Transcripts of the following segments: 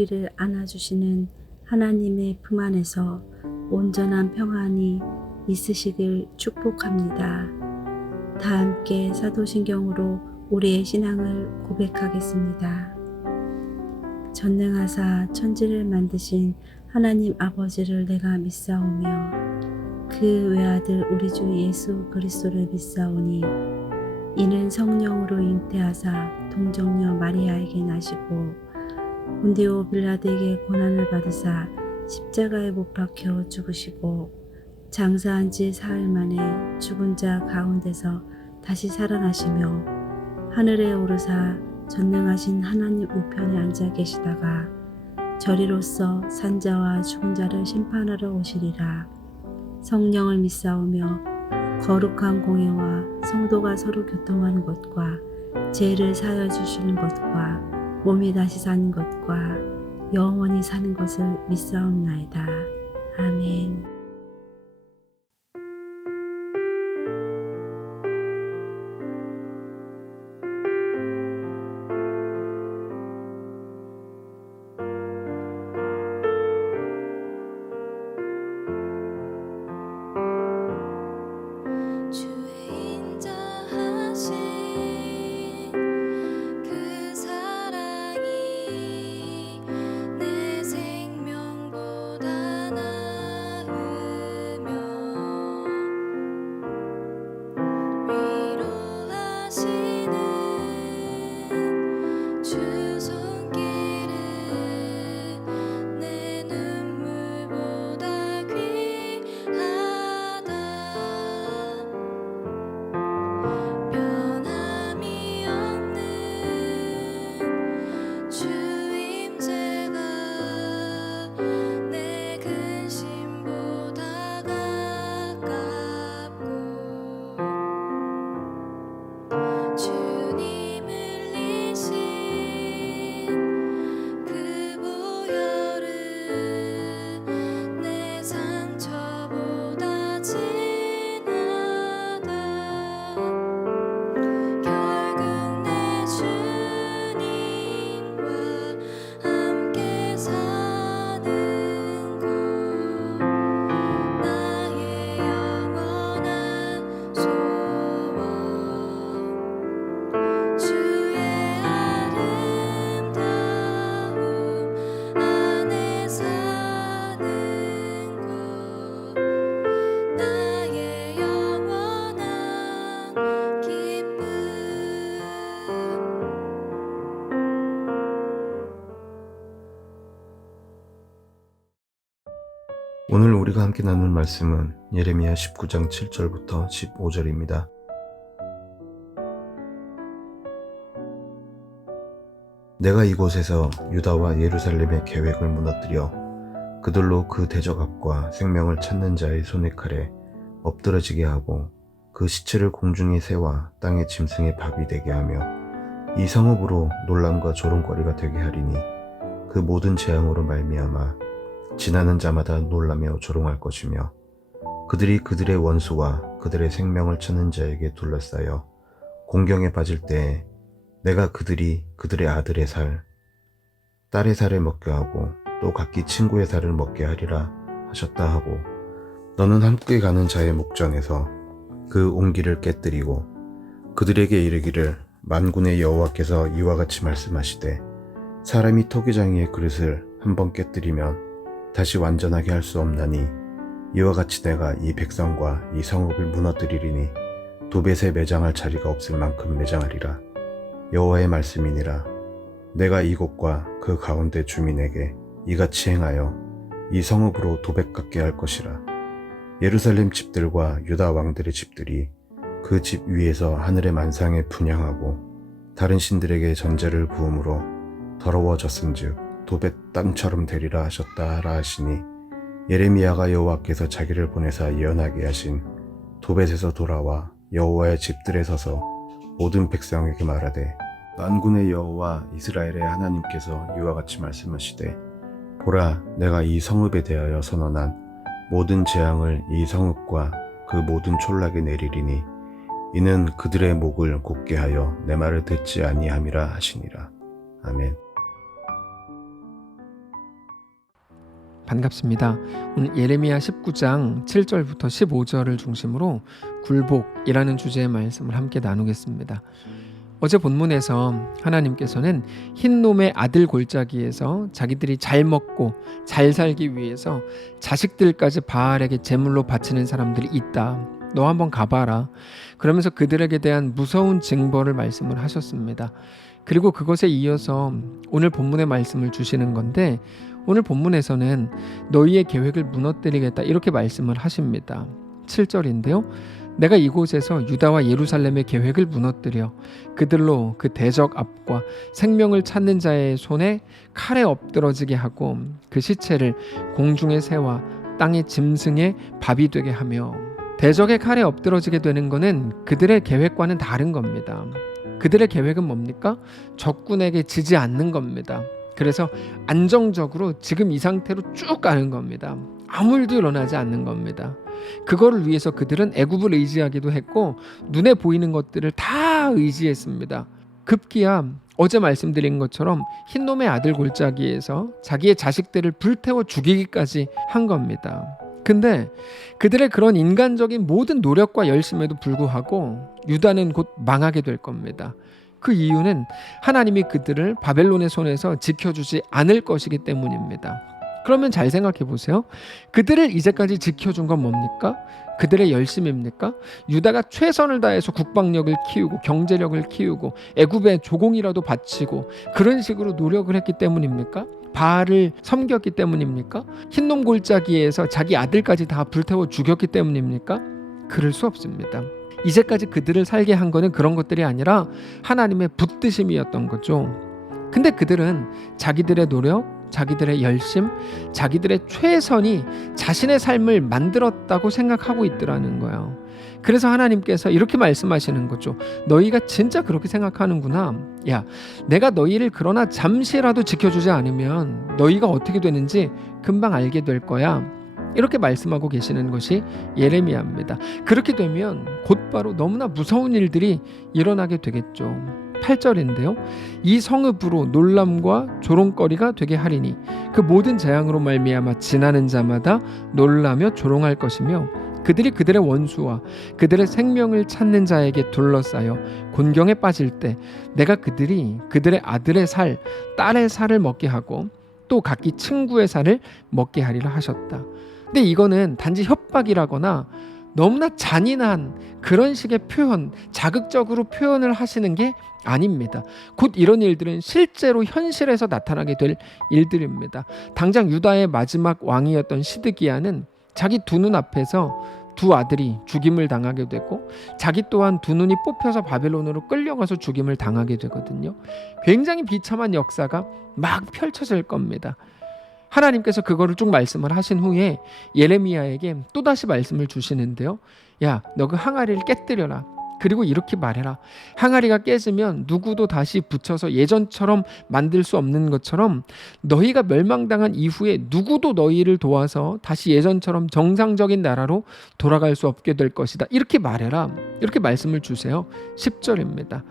우리를 안아주시는 하나님의 품 안에서 온전한 평안이 있으시길 축복합니다. 다 함께 사도신경으로 우리의 신앙을 고백하겠습니다. 전능하사 천지를 만드신 하나님 아버지를 내가 믿사오며 그 외아들 우리 주 예수 그리스도를 믿사오니 이는 성령으로 잉태하사 동정녀 마리아에게 나시고 본디오 빌라드에게 고난을 받으사 십자가에 못 박혀 죽으시고 장사한 지 사흘 만에 죽은 자 가운데서 다시 살아나시며 하늘에 오르사 전능하신 하나님 우편에 앉아 계시다가 저리로서 산자와 죽은 자를 심판하러 오시리라. 성령을 믿사오며 거룩한 공예와 성도가 서로 교통하는 것과 죄를 사하여 주시는 것과 몸이 다시 사는 것과 영원히 사는 것을 믿사옵나이다. 아멘. 오늘 우리가 함께 나눌 말씀은 예레미야 19장 7절부터 15절입니다. 내가 이곳에서 유다와 예루살렘의 계획을 무너뜨려 그들로 그 대적압과 생명을 찾는 자의 손의 칼에 엎드러지게 하고 그 시체를 공중의 새와 땅의 짐승의 밥이 되게 하며 이 성읍으로 놀람과 조롱거리가 되게 하리니 그 모든 재앙으로 말미암아 지나는 자마다 놀라며 조롱할 것이며 그들이 그들의 원수와 그들의 생명을 찾는 자에게 둘러싸여 공경에 빠질 때에 내가 그들이 그들의 아들의 살, 딸의 살을 먹게 하고 또 각기 친구의 살을 먹게 하리라 하셨다 하고 너는 함께 가는 자의 목전에서 그 옹기를 깨뜨리고 그들에게 이르기를 만군의 여호와께서 이와 같이 말씀하시되 사람이 토기장이의 그릇을 한번 깨뜨리면 다시 완전하게 할 수 없나니 이와 같이 내가 이 백성과 이 성읍을 무너뜨리리니 도벳에 매장할 자리가 없을 만큼 매장하리라. 여호와의 말씀이니라. 내가 이곳과 그 가운데 주민에게 이같이 행하여 이 성읍으로 도백 같게 할 것이라. 예루살렘 집들과 유다 왕들의 집들이 그 집 위에서 하늘의 만상에 분향하고 다른 신들에게 전제를 부음으로 더러워졌은즉 도벳 땅처럼 되리라 하셨다 하라 하시니 예레미야가 여호와께서 자기를 보내사 예언하게 하신 도벳에서 돌아와 여호와의 집들에 서서 모든 백성에게 말하되 만군의 여호와 이스라엘의 하나님께서 이와 같이 말씀하시되 보라 내가 이 성읍에 대하여 선언한 모든 재앙을 이 성읍과 그 모든 촌락에 내리리니 이는 그들의 목을 곧게 하여 내 말을 듣지 아니함이라 하시니라. 아멘. 반갑습니다. 오늘 예레미야 19장 7절부터 15절을 중심으로 굴복이라는 주제의 말씀을 함께 나누겠습니다. 어제 본문에서 하나님께서는 흰놈의 아들 골짜기에서 자기들이 잘 먹고 잘 살기 위해서 자식들까지 바알에게 제물로 바치는 사람들이 있다. 너 한번 가봐라. 그러면서 그들에게 대한 무서운 징벌을 말씀을 하셨습니다. 그리고 그것에 이어서 오늘 본문의 말씀을 주시는 건데, 오늘 본문에서는 너희의 계획을 무너뜨리겠다 이렇게 말씀을 하십니다. 7절인데요. 내가 이곳에서 유다와 예루살렘의 계획을 무너뜨려 그들로 그 대적 앞과 생명을 찾는 자의 손에 칼에 엎드러지게 하고 그 시체를 공중의 새와 땅의 짐승의 밥이 되게 하며, 대적의 칼에 엎드러지게 되는 것은 그들의 계획과는 다른 겁니다. 그들의 계획은 뭡니까? 적군에게 지지 않는 겁니다. 그래서 안정적으로 지금 이 상태로 쭉 가는 겁니다. 아무 일도 일어나지 않는 겁니다. 그거를 위해서 그들은 애굽을 의지하기도 했고 눈에 보이는 것들을 다 의지했습니다. 급기야 어제 말씀드린 것처럼 흰놈의 아들 골짜기에서 자기의 자식들을 불태워 죽이기까지 한 겁니다. 근데 그들의 그런 인간적인 모든 노력과 열심에도 불구하고 유다는 곧 망하게 될 겁니다. 그 이유는 하나님이 그들을 바벨론의 손에서 지켜주지 않을 것이기 때문입니다. 그러면 잘 생각해 보세요. 그들을 이제까지 지켜준 건 뭡니까? 그들의 열심입니까? 유다가 최선을 다해서 국방력을 키우고 경제력을 키우고 애굽에 조공이라도 바치고 그런 식으로 노력을 했기 때문입니까? 바알을 섬겼기 때문입니까? 흰놈 골짜기에서 자기 아들까지 다 불태워 죽였기 때문입니까? 그럴 수 없습니다. 이제까지 그들을 살게 한 거는 그런 것들이 아니라 하나님의 붙드심이었던 거죠. 근데 그들은 자기들의 노력, 자기들의 열심, 자기들의 최선이 자신의 삶을 만들었다고 생각하고 있더라는 거예요. 그래서 하나님께서 이렇게 말씀하시는 거죠. 너희가 진짜 그렇게 생각하는구나. 야, 내가 너희를 그러나 잠시라도 지켜주지 않으면 너희가 어떻게 되는지 금방 알게 될 거야. 이렇게 말씀하고 계시는 것이 예레미야입니다. 그렇게 되면 곧바로 너무나 무서운 일들이 일어나게 되겠죠. 8절인데요. 이 성읍으로 놀람과 조롱거리가 되게 하리니 그 모든 재앙으로 말미암아 지나는 자마다 놀라며 조롱할 것이며 그들이 그들의 원수와 그들의 생명을 찾는 자에게 둘러싸여 곤경에 빠질 때 내가 그들이 그들의 아들의 살, 딸의 살을 먹게 하고 또 각기 친구의 살을 먹게 하리라 하셨다. 근데 이거는 단지 협박이라거나 너무나 잔인한 그런 식의 표현, 자극적으로 표현을 하시는 게 아닙니다. 곧 이런 일들은 실제로 현실에서 나타나게 될 일들입니다. 당장 유다의 마지막 왕이었던 시드기야는 자기 두 눈 앞에서 두 아들이 죽임을 당하게 되고 자기 또한 두 눈이 뽑혀서 바벨론으로 끌려가서 죽임을 당하게 되거든요. 굉장히 비참한 역사가 막 펼쳐질 겁니다. 하나님께서 그거를 쭉 말씀을 하신 후에 예레미야에게 또다시 말씀을 주시는데요. 야, 너 그 항아리를 깨뜨려라. 그리고 이렇게 말해라. 항아리가 깨지면 누구도 다시 붙여서 예전처럼 만들 수 없는 것처럼 너희가 멸망당한 이후에 누구도 너희를 도와서 다시 예전처럼 정상적인 나라로 돌아갈 수 없게 될 것이다. 이렇게 말해라. 이렇게 말씀을 주세요. 10절입니다.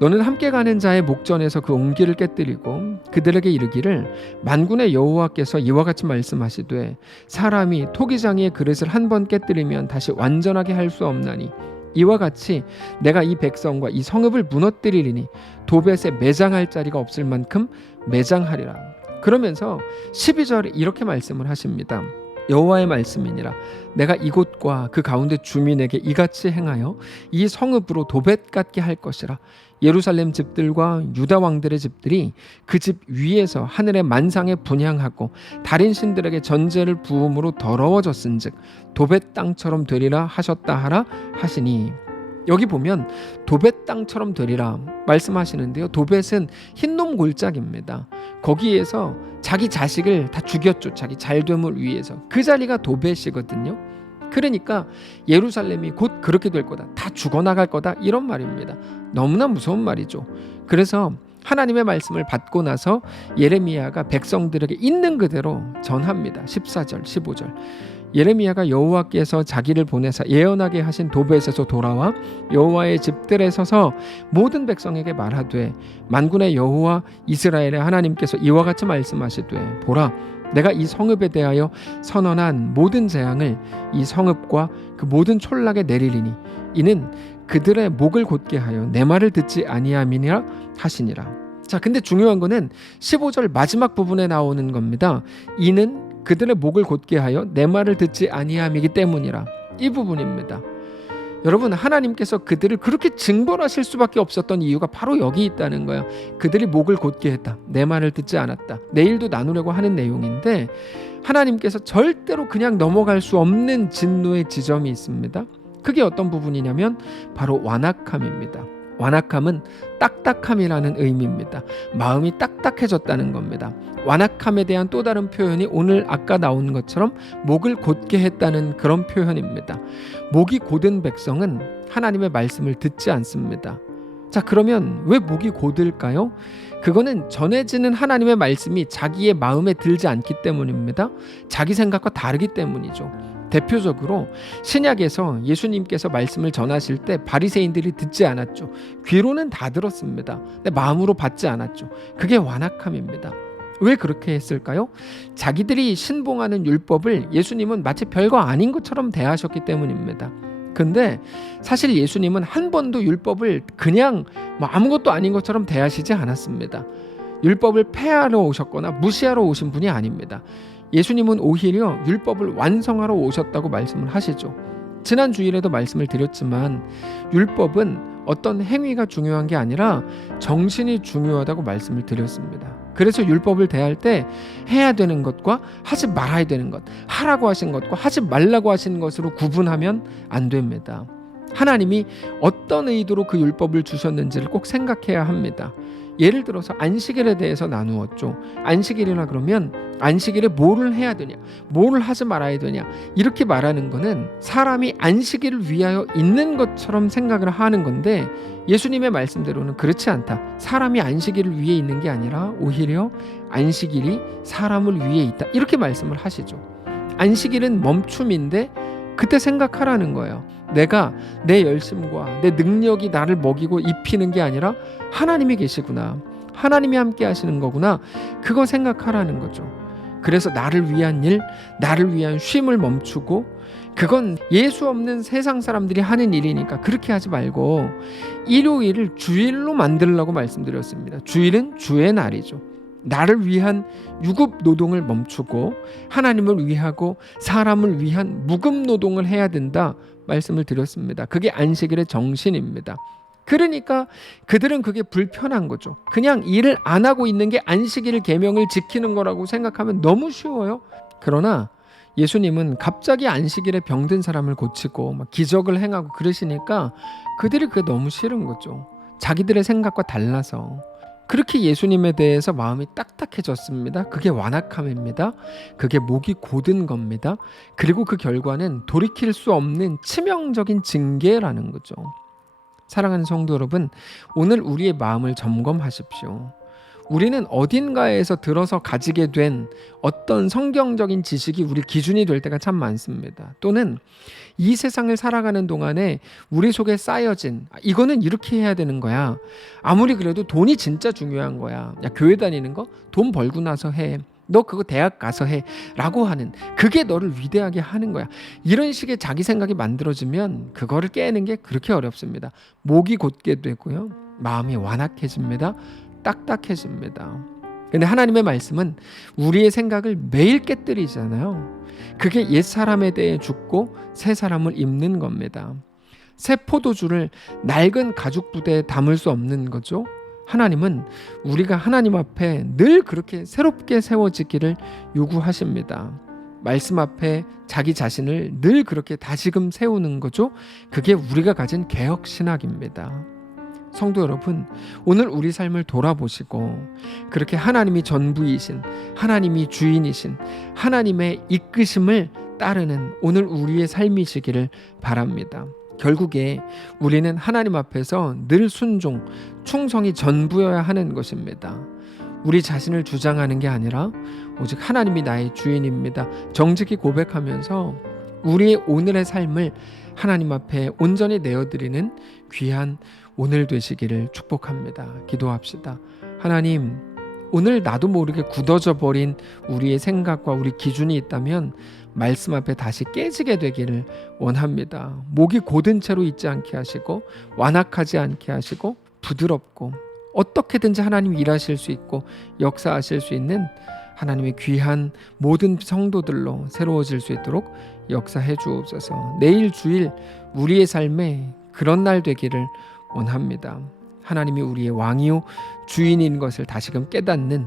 너는 함께 가는 자의 목전에서 그 옹기를 깨뜨리고 그들에게 이르기를 만군의 여호와께서 이와 같이 말씀하시되 사람이 토기장이의 그릇을 한 번 깨뜨리면 다시 완전하게 할 수 없나니 이와 같이 내가 이 백성과 이 성읍을 무너뜨리리니 도벳에 매장할 자리가 없을 만큼 매장하리라. 그러면서 12절에 이렇게 말씀을 하십니다. 여호와의 말씀이니라. 내가 이곳과 그 가운데 주민에게 이같이 행하여 이 성읍으로 도벳 같게 할 것이라. 예루살렘 집들과 유다 왕들의 집들이 그 집 위에서 하늘의 만상에 분향하고 다른 신들에게 전제를 부음으로 더러워졌은즉 도벳 땅처럼 되리라 하셨다 하라 하시니, 여기 보면 도벳 땅처럼 되리라 말씀하시는데요. 도벳은 흰놈 골짜기입니다. 거기에서 자기 자식을 다 죽였죠. 자기 잘됨을 위해서. 그 자리가 도벳이거든요. 그러니까 예루살렘이 곧 그렇게 될 거다. 다 죽어나갈 거다. 이런 말입니다. 너무나 무서운 말이죠. 그래서 하나님의 말씀을 받고 나서 예레미야가 백성들에게 있는 그대로 전합니다. 14절, 15절. 예레미야가 여호와께서 자기를 보내사 예언하게 하신 도벳에서 돌아와 여호와의 집들에 서서 모든 백성에게 말하되 만군의 여호와 이스라엘의 하나님께서 이와 같이 말씀하시되 보라 내가 이 성읍에 대하여 선언한 모든 재앙을 이 성읍과 그 모든 촌락에 내리리니 이는 그들의 목을 곧게 하여 내 말을 듣지 아니함이니라 하시니라. 자, 근데 중요한 거는 15절 마지막 부분에 나오는 겁니다. 이는 그들의 목을 곧게 하여 내 말을 듣지 아니함이기 때문이라. 이 부분입니다. 여러분, 하나님께서 그들을 그렇게 징벌하실 수밖에 없었던 이유가 바로 여기 있다는 거예요. 그들이 목을 곧게 했다. 내 말을 듣지 않았다. 내일도 나누려고 하는 내용인데 하나님께서 절대로 그냥 넘어갈 수 없는 진노의 지점이 있습니다. 그게 어떤 부분이냐면 바로 완악함입니다. 완악함은 딱딱함이라는 의미입니다. 마음이 딱딱해졌다는 겁니다. 완악함에 대한 또 다른 표현이 오늘 아까 나온 것처럼 목을 곧게 했다는 그런 표현입니다. 목이 곧은 백성은 하나님의 말씀을 듣지 않습니다. 자, 그러면 왜 목이 곧을까요? 그거는 전해지는 하나님의 말씀이 자기의 마음에 들지 않기 때문입니다. 자기 생각과 다르기 때문이죠. 대표적으로 신약에서 예수님께서 말씀을 전하실 때 바리새인들이 듣지 않았죠. 귀로는 다 들었습니다. 근데 마음으로 받지 않았죠. 그게 완악함입니다. 왜 그렇게 했을까요? 자기들이 신봉하는 율법을 예수님은 마치 별거 아닌 것처럼 대하셨기 때문입니다. 근데 사실 예수님은 한 번도 율법을 그냥 아무것도 아닌 것처럼 대하시지 않았습니다. 율법을 폐하러 오셨거나 무시하러 오신 분이 아닙니다. 예수님은 오히려 율법을 완성하러 오셨다고 말씀을 하시죠. 지난 주일에도 말씀을 드렸지만 율법은 어떤 행위가 중요한 게 아니라 정신이 중요하다고 말씀을 드렸습니다. 그래서 율법을 대할 때 해야 되는 것과 하지 말아야 되는 것, 하라고 하신 것과 하지 말라고 하신 것으로 구분하면 안 됩니다. 하나님이 어떤 의도로 그 율법을 주셨는지를 꼭 생각해야 합니다. 예를 들어서 안식일에 대해서 나누었죠. 안식일이라 그러면 안식일에 뭐를 해야 되냐, 뭐를 하지 말아야 되냐, 이렇게 말하는 거는 사람이 안식일을 위하여 있는 것처럼 생각을 하는 건데 예수님의 말씀대로는 그렇지 않다. 사람이 안식일을 위해 있는 게 아니라 오히려 안식일이 사람을 위해 있다. 이렇게 말씀을 하시죠. 안식일은 멈춤인데 그때 생각하라는 거예요. 내가 내 열심과 내 능력이 나를 먹이고 입히는 게 아니라 하나님이 계시구나. 하나님이 함께 하시는 거구나. 그거 생각하라는 거죠. 그래서 나를 위한 일, 나를 위한 쉼을 멈추고 그건 예수 없는 세상 사람들이 하는 일이니까 그렇게 하지 말고 일요일을 주일로 만들라고 말씀드렸습니다. 주일은 주의 날이죠. 나를 위한 유급 노동을 멈추고 하나님을 위하고 사람을 위한 무급 노동을 해야 된다 말씀을 드렸습니다. 그게 안식일의 정신입니다. 그러니까 그들은 그게 불편한 거죠. 그냥 일을 안 하고 있는 게 안식일 계명을 지키는 거라고 생각하면 너무 쉬워요. 그러나 예수님은 갑자기 안식일에 병든 사람을 고치고 막 기적을 행하고 그러시니까 그들이 그게 너무 싫은 거죠. 자기들의 생각과 달라서. 그렇게 예수님에 대해서 마음이 딱딱해졌습니다. 그게 완악함입니다. 그게 목이 곧은 겁니다. 그리고 그 결과는 돌이킬 수 없는 치명적인 징계라는 거죠. 사랑하는 성도 여러분, 오늘 우리의 마음을 점검하십시오. 우리는 어딘가에서 들어서 가지게 된 어떤 성경적인 지식이 우리 기준이 될 때가 참 많습니다. 또는 이 세상을 살아가는 동안에 우리 속에 쌓여진 이거는 이렇게 해야 되는 거야. 아무리 그래도 돈이 진짜 중요한 거야. 야, 교회 다니는 거 돈 벌고 나서 해. 너 그거 대학 가서 해. 라고 하는 그게 너를 위대하게 하는 거야. 이런 식의 자기 생각이 만들어지면 그거를 깨는 게 그렇게 어렵습니다. 목이 곧게 되고요. 마음이 완악해집니다. 딱딱해집니다. 근데 하나님의 말씀은 우리의 생각을 매일 깨뜨리잖아요. 그게 옛 사람에 대해 죽고 새 사람을 입는 겁니다. 새 포도주를 낡은 가죽 부대에 담을 수 없는 거죠. 하나님은 우리가 하나님 앞에 늘 그렇게 새롭게 세워지기를 요구하십니다. 말씀 앞에 자기 자신을 늘 그렇게 다시금 세우는 거죠. 그게 우리가 가진 개혁 신학입니다. 성도 여러분, 오늘 우리 삶을 돌아보시고 그렇게 하나님이 전부이신, 하나님이 주인이신, 하나님의 이끄심을 따르는 오늘 우리의 삶이시기를 바랍니다. 결국에 우리는 하나님 앞에서 늘 순종, 충성이 전부여야 하는 것입니다. 우리 자신을 주장하는 게 아니라 오직 하나님이 나의 주인입니다. 정직히 고백하면서 우리의 오늘의 삶을 하나님 앞에 온전히 내어드리는 귀한 오늘 되시기를 축복합니다. 기도합시다. 하나님, 오늘 나도 모르게 굳어져 버린 우리의 생각과 우리 기준이 있다면 말씀 앞에 다시 깨지게 되기를 원합니다. 목이 곧은 채로 있지 않게 하시고 완악하지 않게 하시고 부드럽고 어떻게든지 하나님이 일하실 수 있고 역사하실 수 있는 하나님의 귀한 모든 성도들로 새로워질 수 있도록 역사해 주옵소서. 내일 주일 우리의 삶에 그런 날 되기를 원합니다. 하나님이 우리의 왕이요 주인인 것을 다시금 깨닫는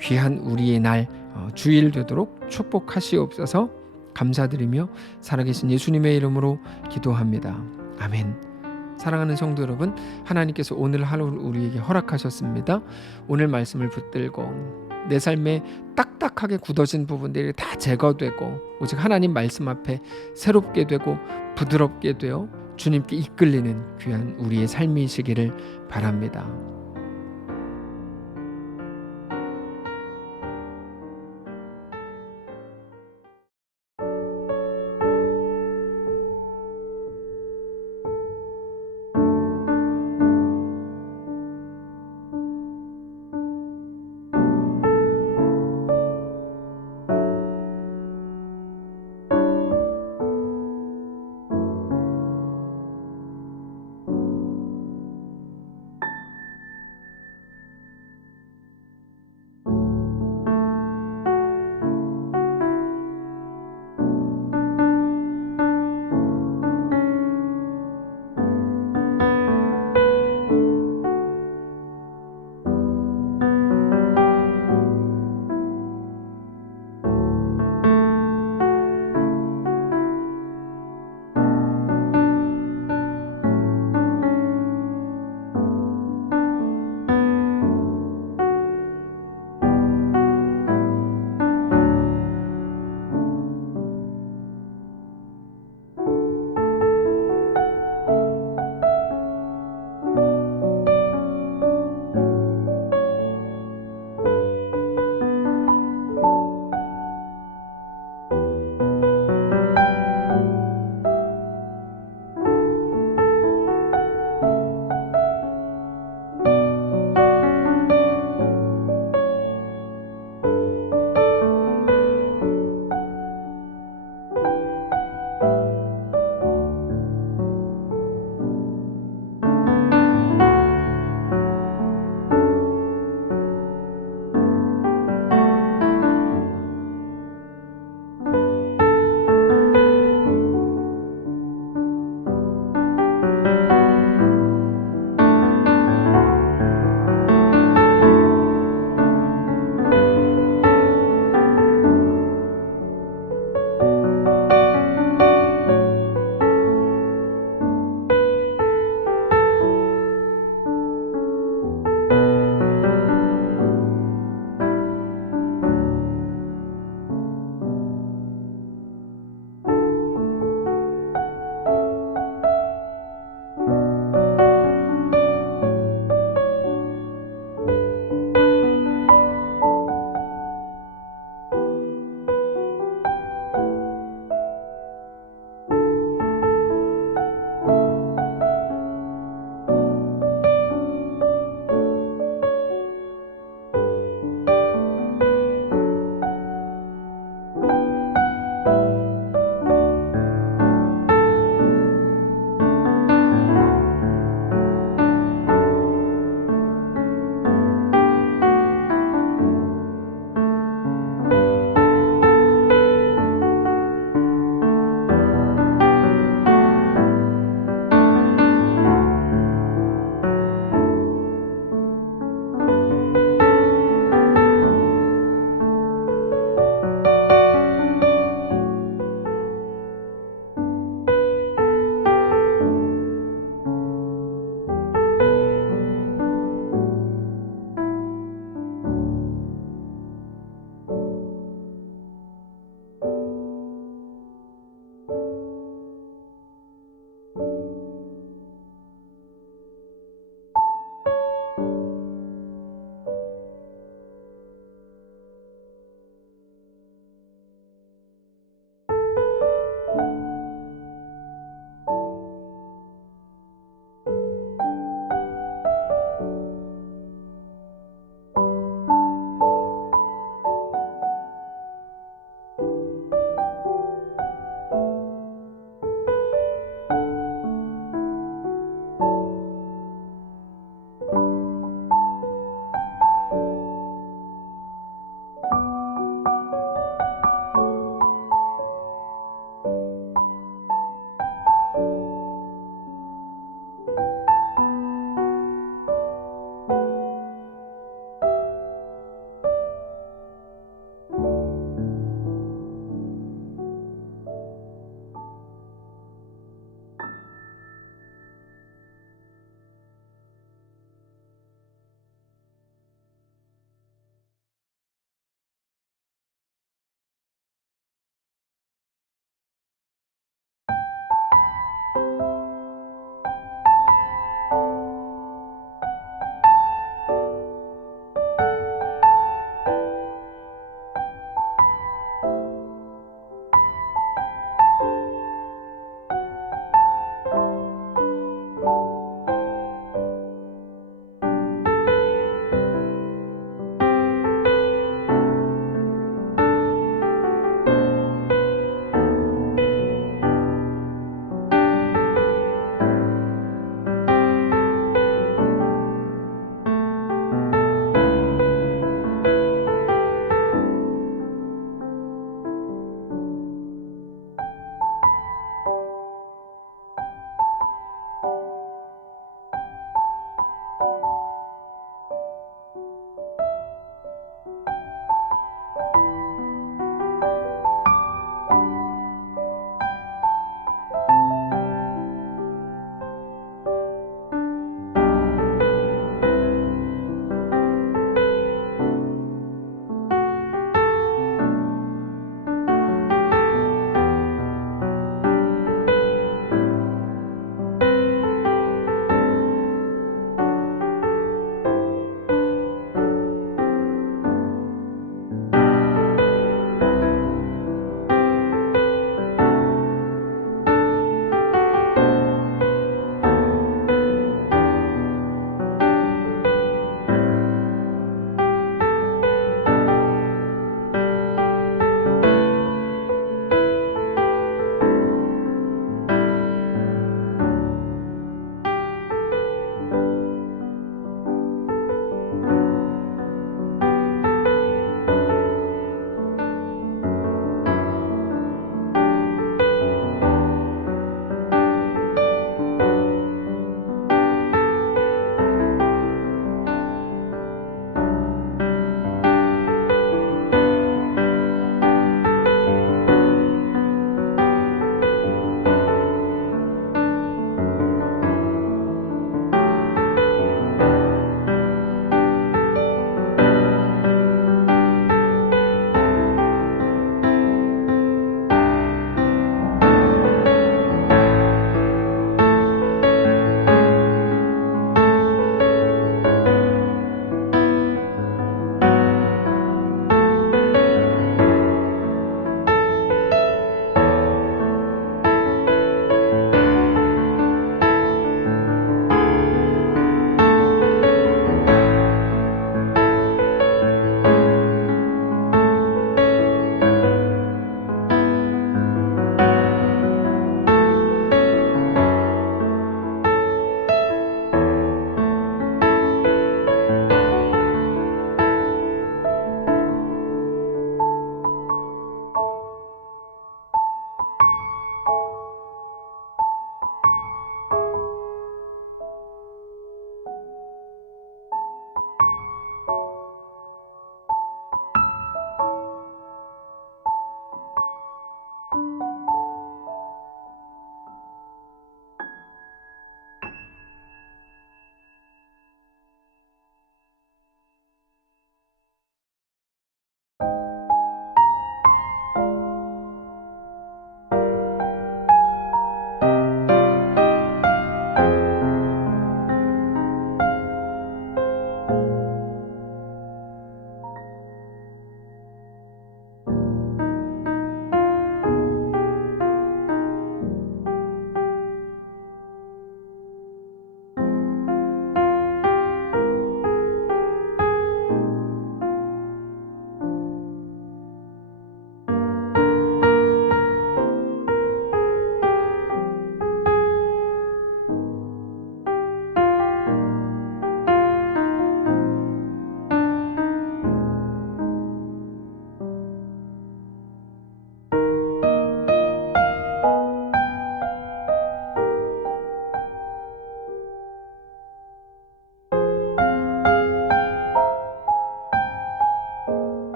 귀한 우리의 날 주일 되도록 축복하시옵소서. 감사드리며 살아계신 예수님의 이름으로 기도합니다. 아멘. 사랑하는 성도 여러분, 하나님께서 오늘 하루를 우리에게 허락하셨습니다. 오늘 말씀을 붙들고 내 삶에 딱딱하게 굳어진 부분들이 다 제거되고 오직 하나님 말씀 앞에 새롭게 되고 부드럽게 되어 주님께 이끌리는 귀한 우리의 삶이시기를 바랍니다.